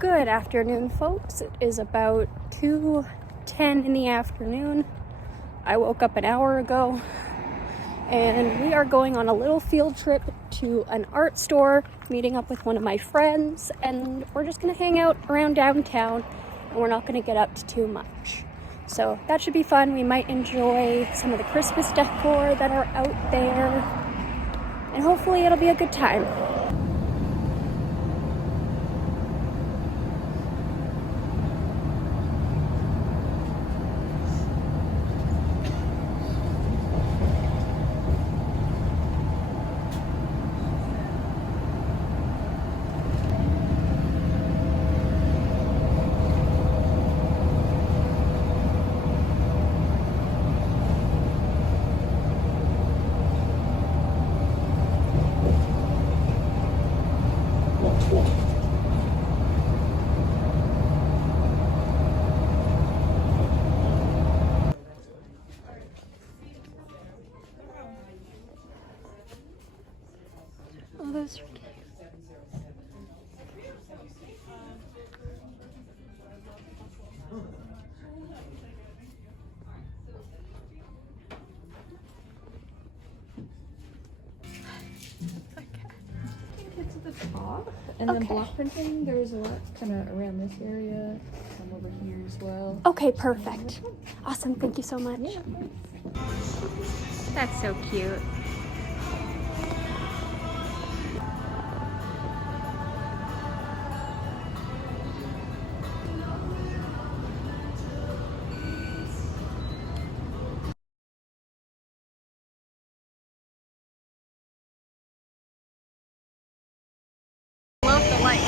Good afternoon, folks. It is about 2:10 in the afternoon. I woke up an hour ago and we are going on a little field trip to an art store, meeting up with one of my friends, and we're just gonna hang out around downtown and we're not gonna get up to too much. So that should be fun. We might enjoy some of the Christmas decor that are out there, and hopefully it'll be a good time. Oh, those are cute. Kids at the top, and then block printing, there's a lot kind of around this area, some over here as well. Okay, perfect. Awesome, thank you so much. Yeah. That's so cute. Love the light.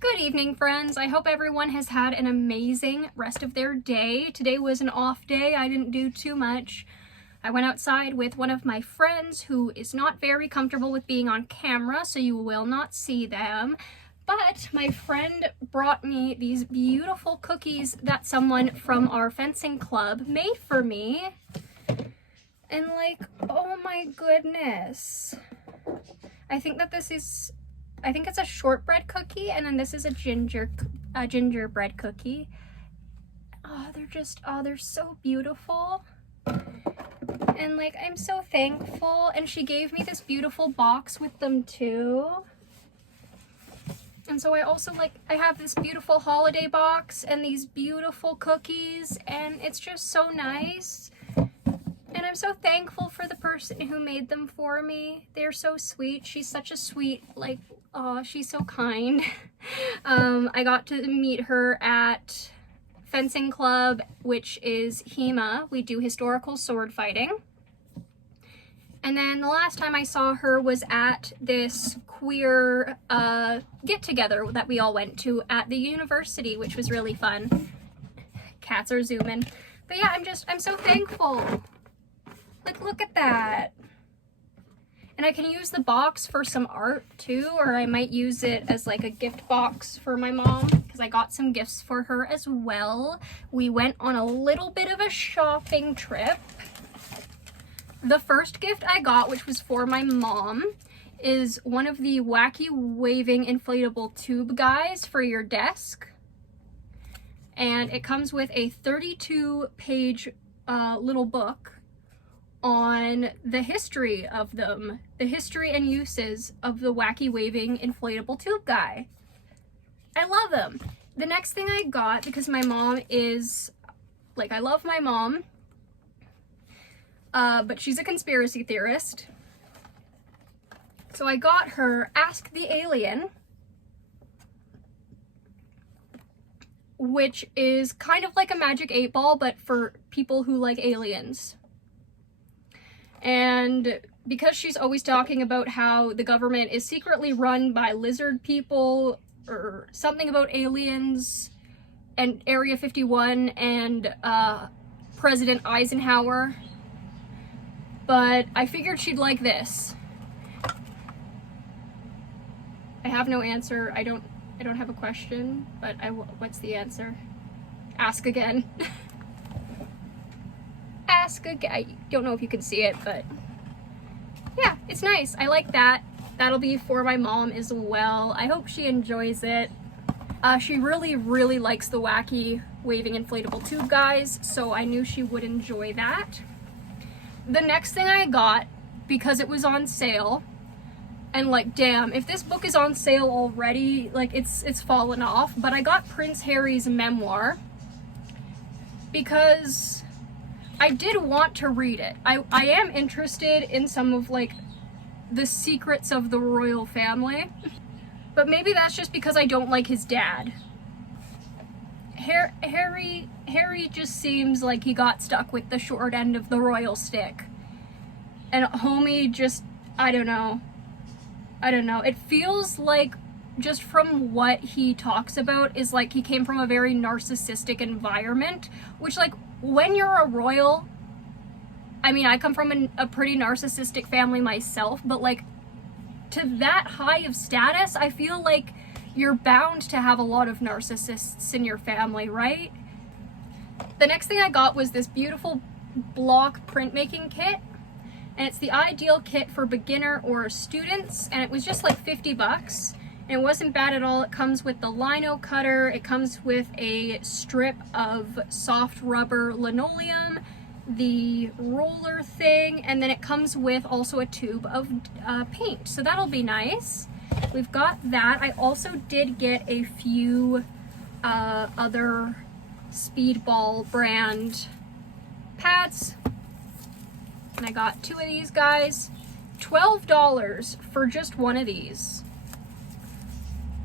Good evening, friends. I hope everyone has had an amazing rest of their day. Today was an off day. I didn't do too much. I went outside with one of my friends who is not very comfortable with being on camera, so you will not see them. But my friend brought me these beautiful cookies that someone from our fencing club made for me. And like, oh my goodness. I think it's a shortbread cookie, and then this is a gingerbread cookie. Oh, they're so beautiful. And like, I'm so thankful. And she gave me this beautiful box with them too. And so I have this beautiful holiday box and these beautiful cookies, and it's just so nice. And I'm so thankful for the person who made them for me. They're so sweet. She's such a sweet, like, oh, she's so kind. I got to meet her at fencing club, which is HEMA. We do historical sword fighting. And then the last time I saw her was at this queer get-together that we all went to at the university, which was really fun. Cats are zooming. But yeah, I'm so thankful. Like, look at that. And I can use the box for some art too, or I might use it as like a gift box for my mom, because I got some gifts for her as well. We went on a little bit of a shopping trip. The first gift I got, which was for my mom, is one of the wacky waving inflatable tube guys for your desk. And it comes with a 32-page little book on the history of them, the history and uses of the wacky waving inflatable tube guy. I love them. The next thing I got, because my mom is, like, I love my mom, but she's a conspiracy theorist. So I got her Ask the Alien, which is kind of like a Magic 8 Ball, but for people who like aliens. And because she's always talking about how the government is secretly run by lizard people, or something about aliens, and Area 51, and President Eisenhower. But I figured she'd like this. I have no answer. I don't have a question, but what's the answer? Ask again. Ask again. I don't know if you can see it, but yeah, it's nice. I like that. That'll be for my mom as well. I hope she enjoys it. She really, really likes the wacky waving inflatable tube guys, so I knew she would enjoy that. The next thing I got, because it was on sale, and like, damn, if this book is on sale already, like, it's fallen off, but I got Prince Harry's memoir because I did want to read it. I am interested in some of, like, the secrets of the royal family, but maybe that's just because I don't like his dad. Harry just seems like he got stuck with the short end of the royal stick. And homie just, I don't know. It feels like, just from what he talks about, is like he came from a very narcissistic environment, which, like, when you're a royal, I mean, I come from a pretty narcissistic family myself, but like, to that high of status, I feel like you're bound to have a lot of narcissists in your family, right? The next thing I got was this beautiful block printmaking kit, and it's the ideal kit for beginner or students, and it was just like 50 bucks, and it wasn't bad at all. It comes with the lino cutter, it comes with a strip of soft rubber linoleum, the roller thing, and then it comes with also a tube of paint, so that'll be nice. We've got that. I also did get a few other Speedball brand pads, and I got 2 of these guys. $12 for just one of these,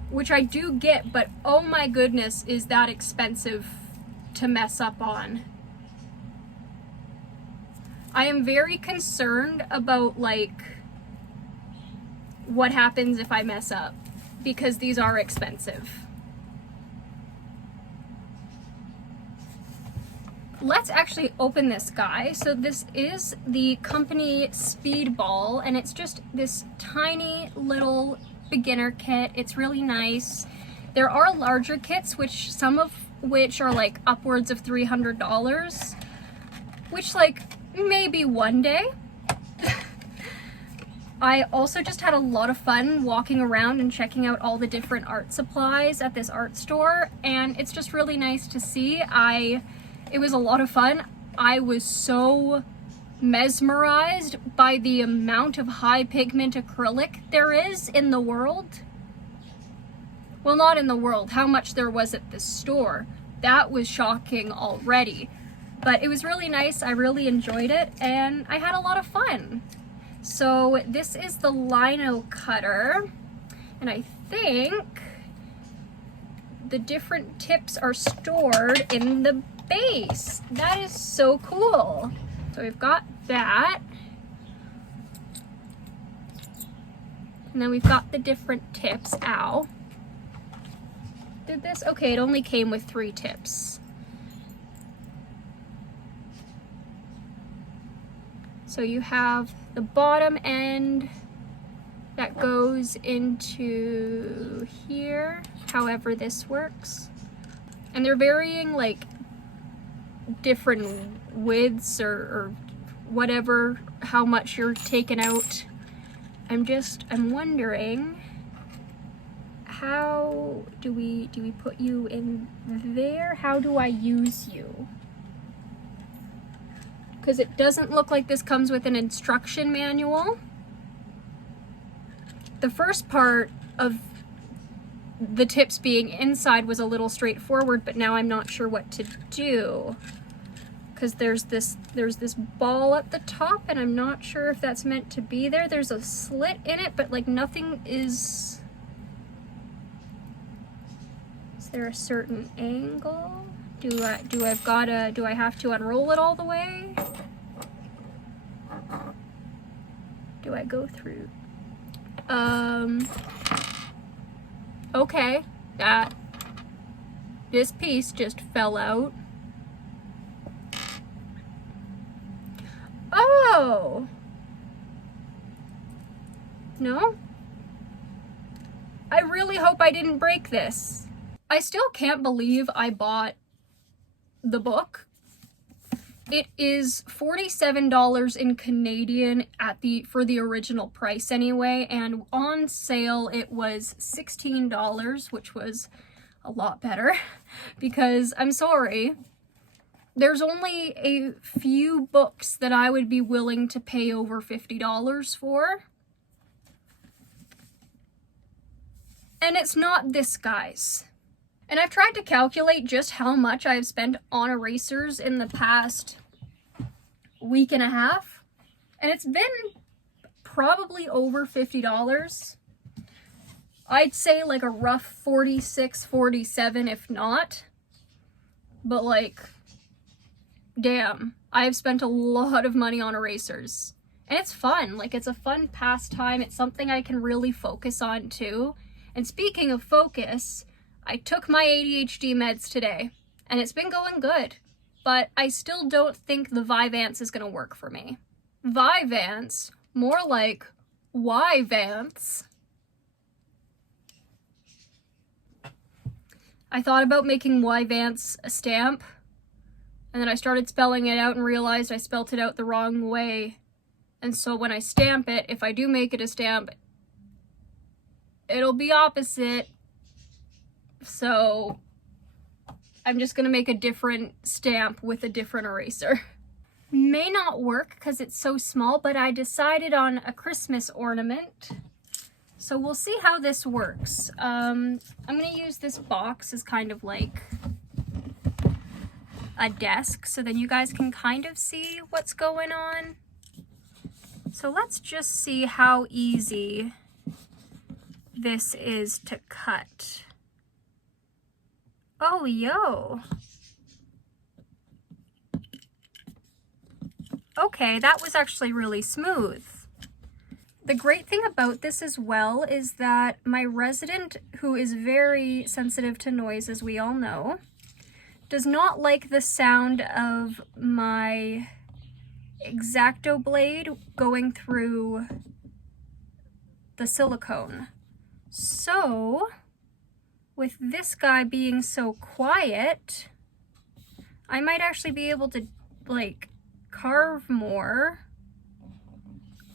which I do get, but oh my goodness, is that expensive to mess up on. I am very concerned about, like, what happens if I mess up, because these are expensive. Let's actually open this guy. So this is the company Speedball, and it's just this tiny little beginner kit. It's really nice. There are larger kits, which some of which are like upwards of $300, which, like, maybe one day. I also just had a lot of fun walking around and checking out all the different art supplies at this art store, and it's just really nice to see. It was a lot of fun. I was so mesmerized by the amount of high pigment acrylic there is in the world. Well, not in the world, how much there was at the store. That was shocking already. But it was really nice, I really enjoyed it, and I had a lot of fun. So this is the lino cutter, and I think the different tips are stored in the base. That is so cool. So we've got that. And then we've got the different tips. Ow. Did this? Okay, it only came with 3 tips. So you have the bottom end that goes into here, however this works. And they're varying, like, different widths or whatever, how much you're taking out. I'm wondering, how do we put you in there? How do I use you? Because it doesn't look like this comes with an instruction manual. The first part of the tips being inside was a little straightforward, but now I'm not sure what to do. Because there's this ball at the top, and I'm not sure if that's meant to be there. There's a slit in it, but like nothing is... Is there a certain angle? Do I have to unroll it all the way? Do I go through? Okay, this piece just fell out. Oh! No? I really hope I didn't break this. I still can't believe I bought the book. It is $47 in Canadian for the original price anyway, and on sale it was $16, which was a lot better because I'm sorry, there's only a few books that I would be willing to pay over $50 for. And it's not this, guys. And I've tried to calculate just how much I've spent on erasers in the past week and a half, and it's been probably over $50. I'd say like a rough 46, 47 if not. But like, damn, I've spent a lot of money on erasers. And it's fun, like it's a fun pastime. It's something I can really focus on too. And speaking of focus, I took my ADHD meds today, and it's been going good, but I still don't think the Vyvanse is going to work for me. Vyvanse, more like Yvance. I thought about making Yvance a stamp, and then I started spelling it out and realized I spelt it out the wrong way. And so when I stamp it, if I do make it a stamp, it'll be opposite. So I'm just gonna make a different stamp with a different eraser. May not work because it's so small, but I decided on a Christmas ornament. So we'll see how this works. I'm gonna use this box as kind of like a desk, so then you guys can kind of see what's going on. So let's just see how easy this is to cut. Oh, yo. Okay, that was actually really smooth. The great thing about this as well is that my resident, who is very sensitive to noise, as we all know, does not like the sound of my X-Acto blade going through the silicone. So, with this guy being so quiet, I might actually be able to, like, carve more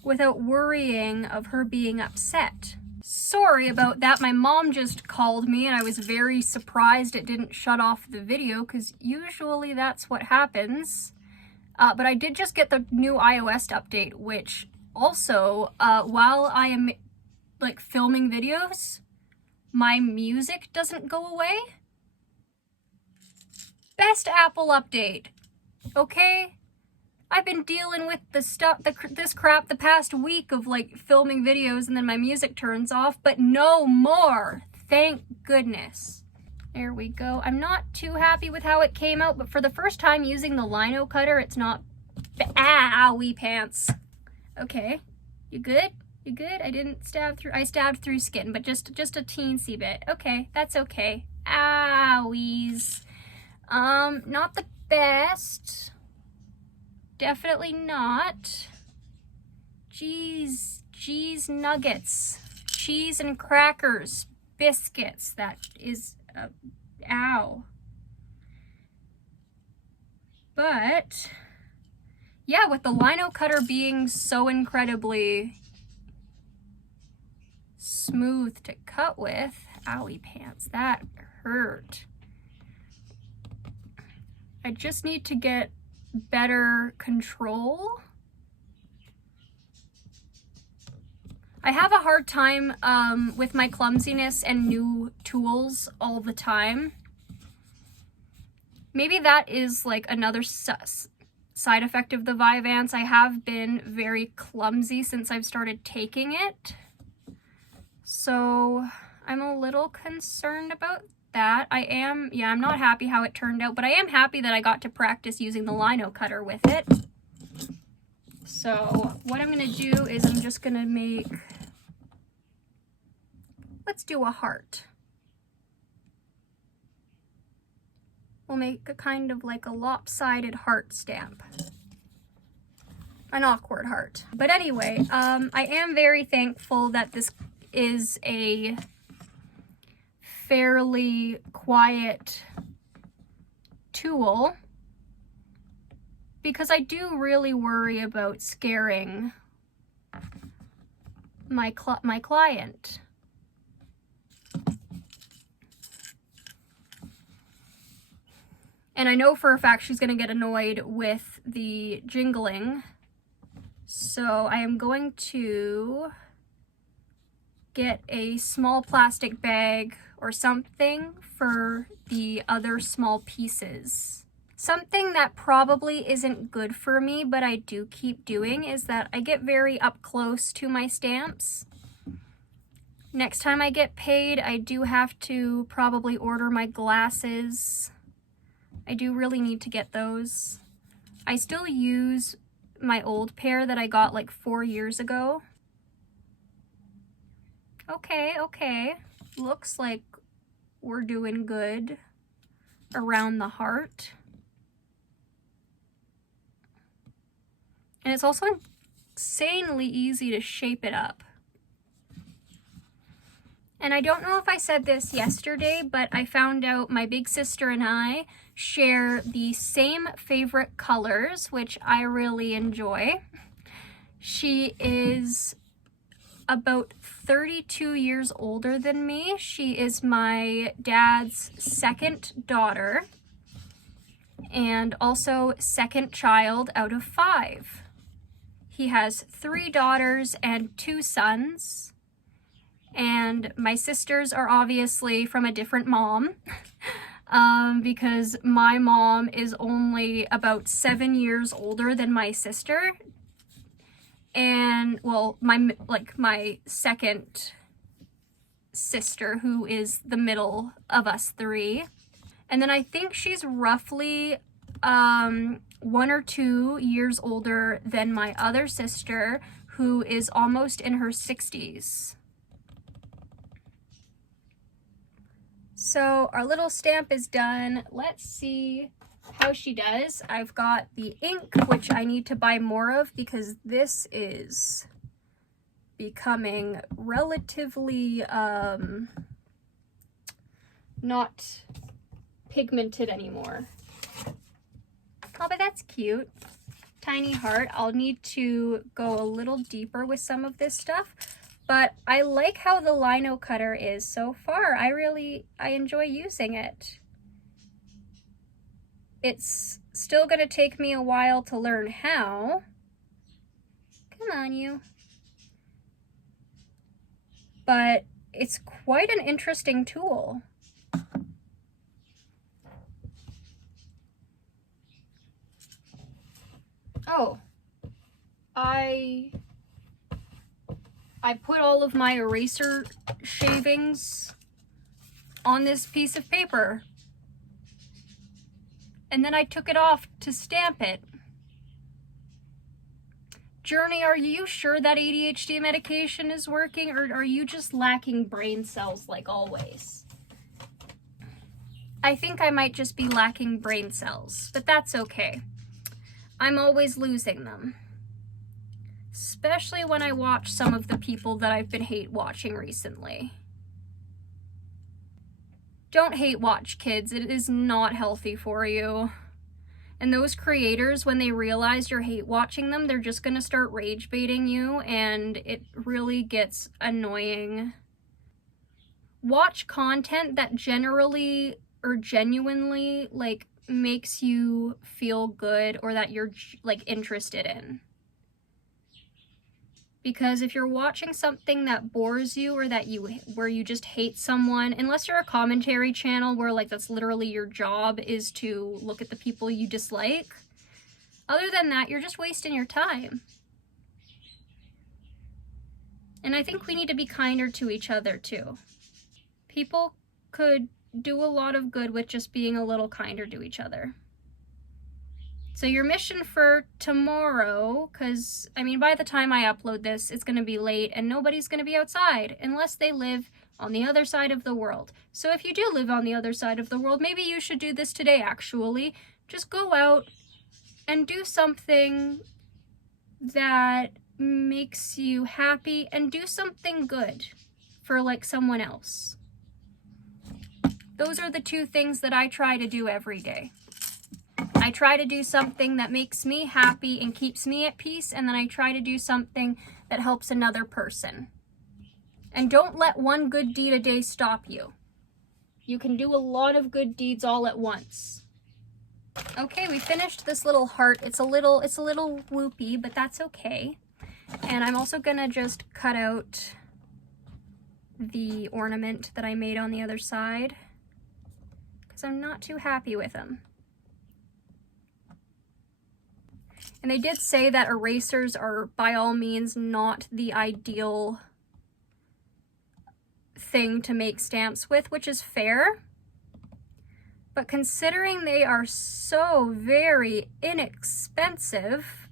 without worrying of her being upset. Sorry about that, my mom just called me and I was very surprised it didn't shut off the video, because usually that's what happens. But I did just get the new iOS update, which also, while I am, like, filming videos, my music doesn't go away. Best Apple update, okay? I've been dealing with this crap the past week of, like, filming videos and then my music turns off, but no more. Thank goodness. There we go. I'm not too happy with how it came out, but for the first time using the lino cutter, it's not... Owie pants. Okay, you good? You good? I didn't stab through... I stabbed through skin, but just a teensy bit. Okay, that's okay. Owies. Not the best. Definitely not. Cheese nuggets. Cheese and crackers. Biscuits. That is... ow. But... yeah, with the lino cutter being so incredibly smooth to cut with, owie pants, that hurt. I just need to get better control. I have a hard time with my clumsiness and new tools all the time. Maybe that is like another side effect of the Vyvanse. I have been very clumsy since I've started taking it. So I'm a little concerned about that. I'm not happy how it turned out, but I am happy that I got to practice using the lino cutter with it. So what I'm gonna do is I'm just gonna make, let's do a heart. We'll make a kind of like a lopsided heart stamp. An awkward heart. But anyway, I am very thankful that this is a fairly quiet tool, because I do really worry about scaring my client. And I know for a fact she's going to get annoyed with the jingling. So I am going to get a small plastic bag or something for the other small pieces. Something that probably isn't good for me, but I do keep doing, is that I get very up close to my stamps. Next time I get paid, I do have to probably order my glasses. I do really need to get those. I still use my old pair that I got like 4 years ago. Okay. Looks like we're doing good around the heart. And it's also insanely easy to shape it up. And I don't know if I said this yesterday, but I found out my big sister and I share the same favorite colors, which I really enjoy. She is about 32 years older than me. She is my dad's second daughter and also second child out of 5. He has 3 daughters and 2 sons. And my sisters are obviously from a different mom, because my mom is only about 7 years older than my sister. And, well, my second sister, who is the middle of us 3. And then I think she's roughly 1 or 2 years older than my other sister, who is almost in her 60s. So our little stamp is done. Let's see how she does. I've got the ink, which I need to buy more of because this is becoming relatively not pigmented anymore. Oh, but that's cute. Tiny heart. I'll need to go a little deeper with some of this stuff. But I like how the lino cutter is so far. I enjoy using it. It's still gonna take me a while to learn how. Come on, you. But it's quite an interesting tool. Oh, I put all of my eraser shavings on this piece of paper. And then I took it off to stamp it. Journey, are you sure that ADHD medication is working, or are you just lacking brain cells like always? I think I might just be lacking brain cells, but that's okay. I'm always losing them. Especially when I watch some of the people that I've been hate watching recently. Don't hate watch, kids. It is not healthy for you. And those creators, when they realize you're hate watching them, they're just gonna start rage baiting you, and it really gets annoying. Watch content that generally or genuinely like makes you feel good or that you're like interested in. Because if you're watching something that bores you or where you just hate someone, unless you're a commentary channel where like that's literally your job is to look at the people you dislike, other than that, you're just wasting your time. And I think we need to be kinder to each other too. People could do a lot of good with just being a little kinder to each other. So your mission for tomorrow, because, I mean, by the time I upload this, it's going to be late and nobody's going to be outside unless they live on the other side of the world. So if you do live on the other side of the world, maybe you should do this today, actually. Just go out and do something that makes you happy and do something good for, like, someone else. Those are the two things that I try to do every day. I try to do something that makes me happy and keeps me at peace, and then I try to do something that helps another person. And don't let one good deed a day stop you. You can do a lot of good deeds all at once. Okay, we finished this little heart. It's a little whoopy, but that's okay. And I'm also gonna just cut out the ornament that I made on the other side, because I'm not too happy with them. And they did say that erasers are by all means not the ideal thing to make stamps with, which is fair. But considering they are so very inexpensive,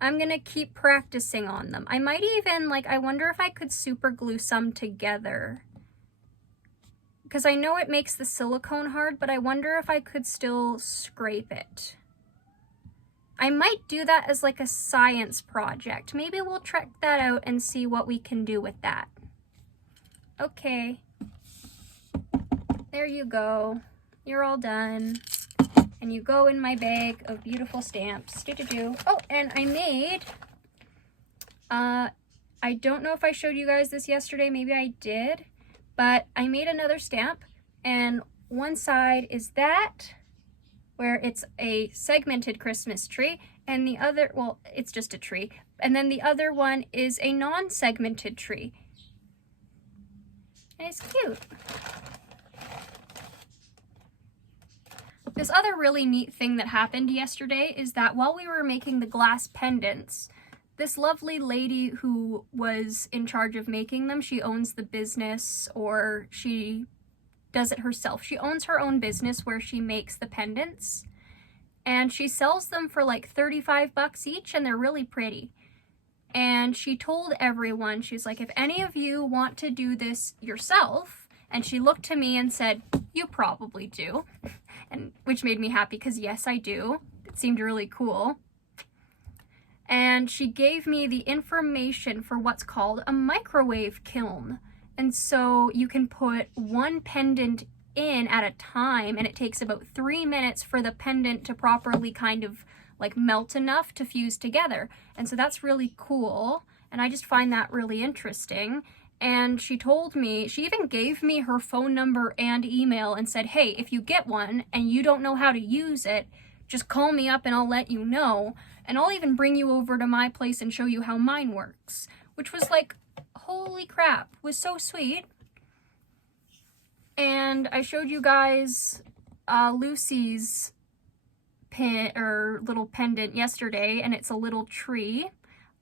I'm gonna keep practicing on them. I might even, like, I wonder if I could super glue some together. Because I know it makes the silicone hard, but I wonder if I could still scrape it. I might do that as like a science project. Maybe we'll check that out and see what we can do with that. Okay. There you go. You're all done. And you go in my bag of beautiful stamps. Do-do-do. Oh, and I made, I don't know if I showed you guys this yesterday. Maybe I did. But I made another stamp. And one side is that, where it's a segmented Christmas tree, and the other, well, it's just a tree. And then the other one is a non-segmented tree. And it's cute. This other really neat thing that happened yesterday is that while we were making the glass pendants, this lovely lady who was in charge of making them, she owns the business, or she does it herself. She owns her own business where she makes the pendants, and she sells them for like 35 bucks each, and they're really pretty. And she told everyone, she's like, if any of you want to do this yourself, and she looked to me and said, you probably do, and which made me happy because yes, I do. It seemed really cool. And she gave me the information for what's called a microwave kiln. And so you can put one pendant in at a time, and it takes about 3 minutes for the pendant to properly kind of like melt enough to fuse together. And so that's really cool. And I just find that really interesting. And she told me, she even gave me her phone number and email and said, hey, if you get one and you don't know how to use it, just call me up and I'll let you know. And I'll even bring you over to my place and show you how mine works. Which was like, holy crap, was so sweet. And I showed you guys Lucy's pin or little pendant yesterday, and it's a little tree.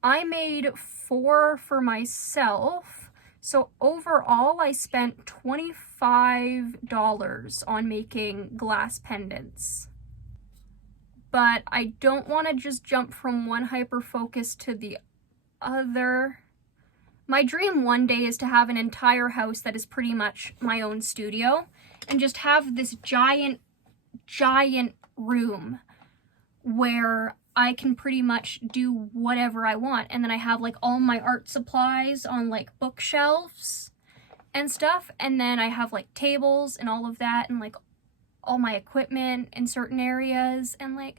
I made 4 for myself, so overall I spent $25 on making glass pendants. But I don't want to just jump from one hyper focus to the other. My dream one day is to have an entire house that is pretty much my own studio, and just have this giant room where I can pretty much do whatever I want. And then I have like all my art supplies on like bookshelves and stuff. And then I have like tables and all of that, and like all my equipment in certain areas. And like,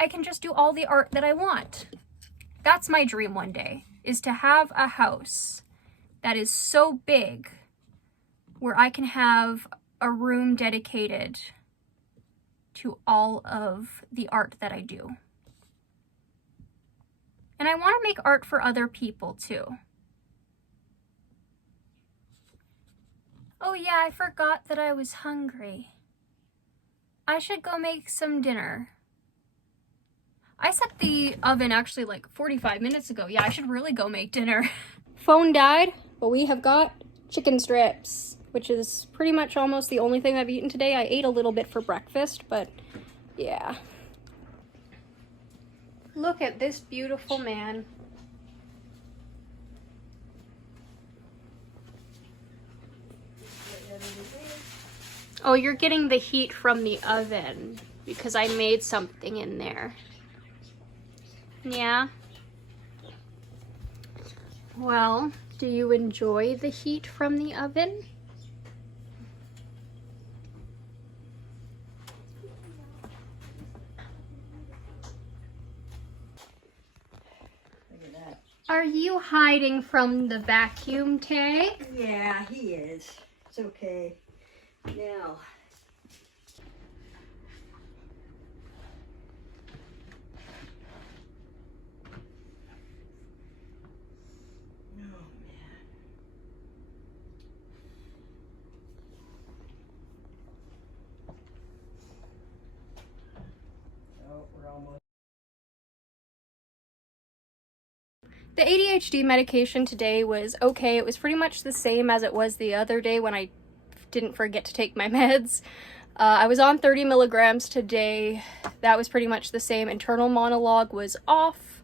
I can just do all the art that I want. That's my dream one day, is to have a house that is so big where I can have a room dedicated to all of the art that I do. And I want to make art for other people too. Oh yeah, I forgot that I was hungry. I should go make some dinner. I set the oven actually like 45 minutes ago. Yeah, I should really go make dinner. Phone died, but we have got chicken strips. which is pretty much almost the only thing I've eaten today. I ate a little bit for breakfast, but yeah. Look at this beautiful man. Oh, you're getting the heat from the oven because I made something in there. Yeah? Well, do you enjoy the heat from the oven? Look at that. Are you hiding from the vacuum, Tay? Yeah, he is. It's okay. Now. Oh, man. Oh, we're almost. The ADHD medication today was okay. It was pretty much the same as it was the other day when I didn't forget to take my meds. I was on 30 milligrams today. That was pretty much the same. Internal monologue was off.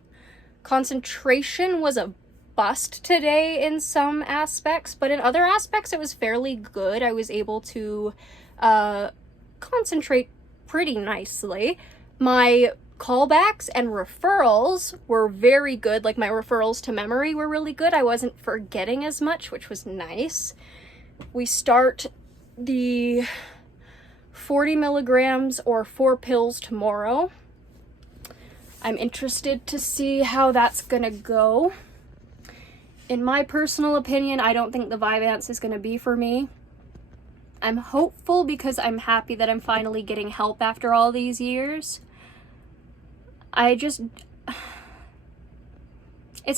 Concentration was a bust today in some aspects, but in other aspects it was fairly good. I was able to concentrate pretty nicely. My callbacks and referrals were very good. Like my referrals to memory were really good. I wasn't forgetting as much, which was nice. We start the 40 milligrams or 4 pills tomorrow. I'm interested to see how that's gonna go. In my personal opinion, I don't think the Vyvanse is gonna be for me. I'm hopeful because I'm happy that I'm finally getting help after all these years. It's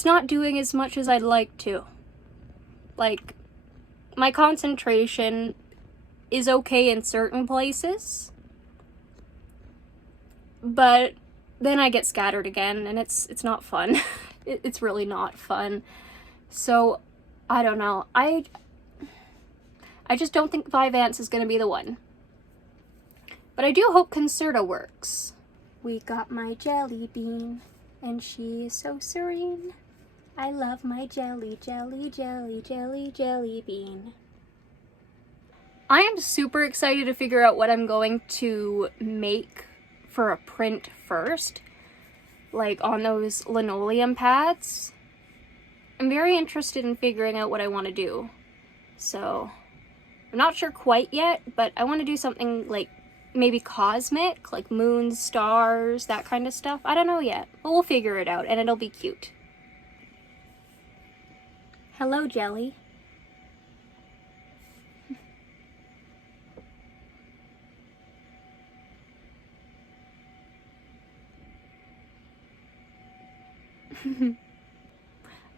not doing as much as I'd like to. Like, my concentration is okay in certain places, but then I get scattered again, and it's not fun. It's really not fun. So, I don't know. I just don't think Vyvanse is going to be the one. But I do hope Concerta works. We got my jelly bean, and she is so serene. I love my jelly, jelly, jelly, jelly, jelly bean. I am super excited to figure out what I'm going to make for a print first, like on those linoleum pads. I'm very interested in figuring out what I want to do. So, I'm not sure quite yet, but I want to do something like maybe cosmic, like moons, stars, that kind of stuff. I don't know yet, but we'll figure it out and it'll be cute. Hello, Jelly.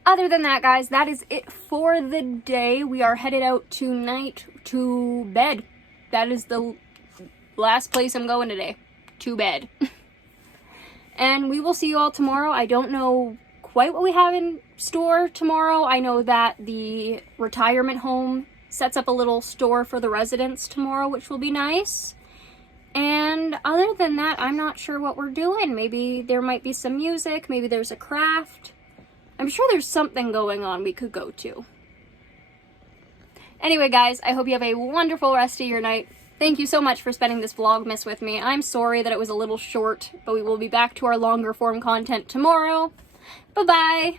Other than that, guys, that is it for the day. We are headed out tonight to bed. That is the last place I'm going today. To bed. And we will see you all tomorrow. I don't know quite what we have in store tomorrow. I know that the retirement home sets up a little store for the residents tomorrow, which will be nice. And other than that, I'm not sure what we're doing. Maybe there might be some music. Maybe there's a craft. I'm sure there's something going on we could go to. Anyway, guys, I hope you have a wonderful rest of your night. Thank you so much for spending this Vlogmas with me. I'm sorry that it was a little short, but we will be back to our longer form content tomorrow. Bye-bye!